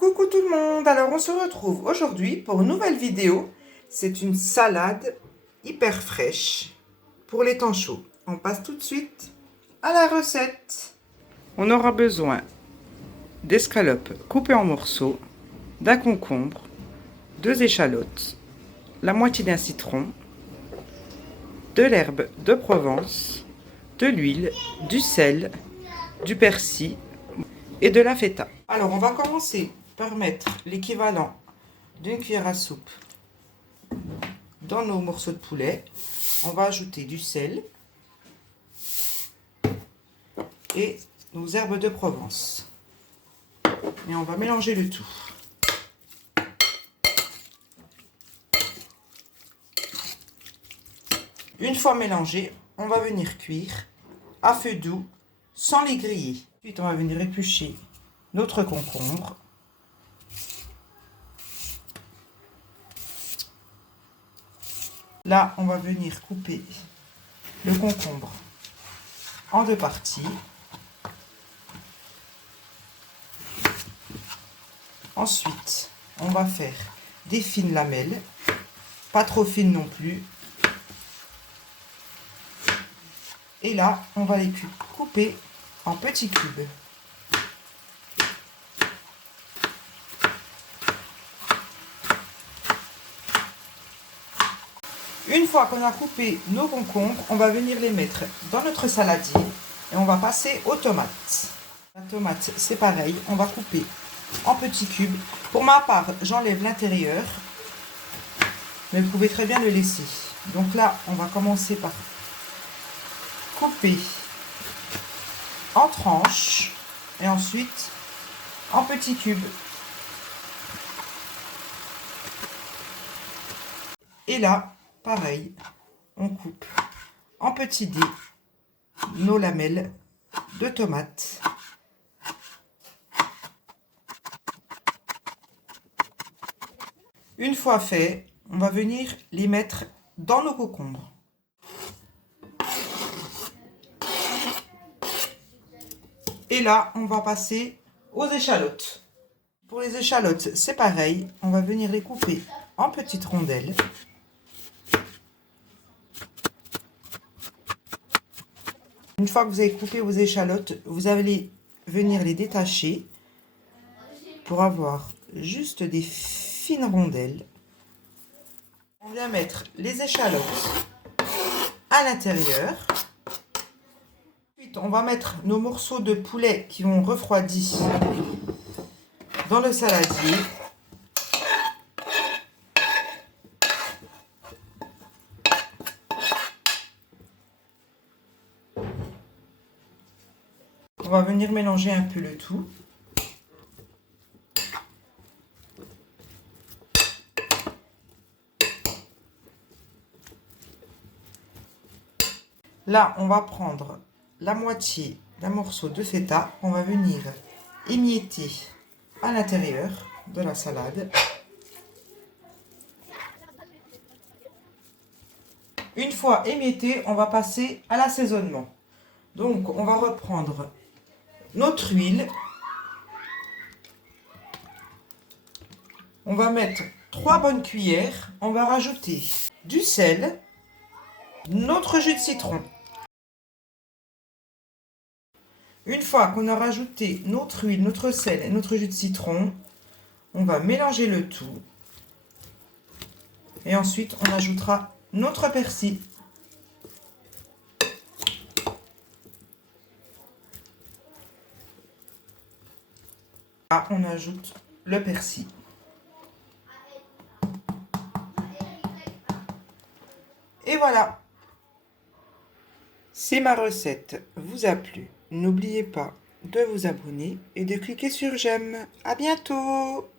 Coucou tout le monde, alors on se retrouve aujourd'hui pour une nouvelle vidéo. C'est une salade hyper fraîche pour les temps chauds. On passe tout de suite à la recette. On aura besoin d'escalopes coupées en morceaux, d'un concombre, 2 échalotes, la moitié d'un citron, de l'herbe de Provence, de l'huile, du sel, du persil et de la feta. Alors on va commencer par mettre l'équivalent d'une cuillère à soupe dans nos morceaux de poulet. On va ajouter du sel et nos herbes de Provence. Et on va mélanger le tout. Une fois mélangé, on va venir cuire à feu doux sans les griller. Ensuite, on va venir éplucher notre concombre. Là, on va venir couper le concombre en 2 parties. Ensuite, on va faire des fines lamelles, pas trop fines non plus. Et là, on va les couper en petits cubes. Une fois qu'on a coupé nos concombres, on va venir les mettre dans notre saladier et on va passer aux tomates. La tomate, c'est pareil, on va couper en petits cubes. Pour ma part, j'enlève l'intérieur, mais vous pouvez très bien le laisser. Donc là, on va commencer par couper en tranches et ensuite en petits cubes. Et là, pareil, on coupe en petits dés nos lamelles de tomates. Une fois fait, on va venir les mettre dans nos concombres. Et là, on va passer aux échalotes. Pour les échalotes, c'est pareil, on va venir les couper en petites rondelles. Une fois que vous avez coupé vos échalotes, vous allez venir les détacher pour avoir juste des fines rondelles. On vient mettre les échalotes à l'intérieur. Ensuite, on va mettre nos morceaux de poulet qui ont refroidi dans le saladier. On va venir mélanger un peu le tout. Là, on va prendre la moitié d'un morceau de feta. On va venir émietter à l'intérieur de la salade. Une fois émietté, on va passer à l'assaisonnement. Donc, on va reprendre notre huile. On va mettre 3 bonnes cuillères. On va rajouter du sel, notre jus de citron. Une fois qu'on a rajouté notre huile, notre sel et notre jus de citron, on va mélanger le tout. Et ensuite, on ajoutera notre persil. Là, on ajoute le persil. Et voilà. Si ma recette vous a plu, n'oubliez pas de vous abonner et de cliquer sur j'aime. À bientôt!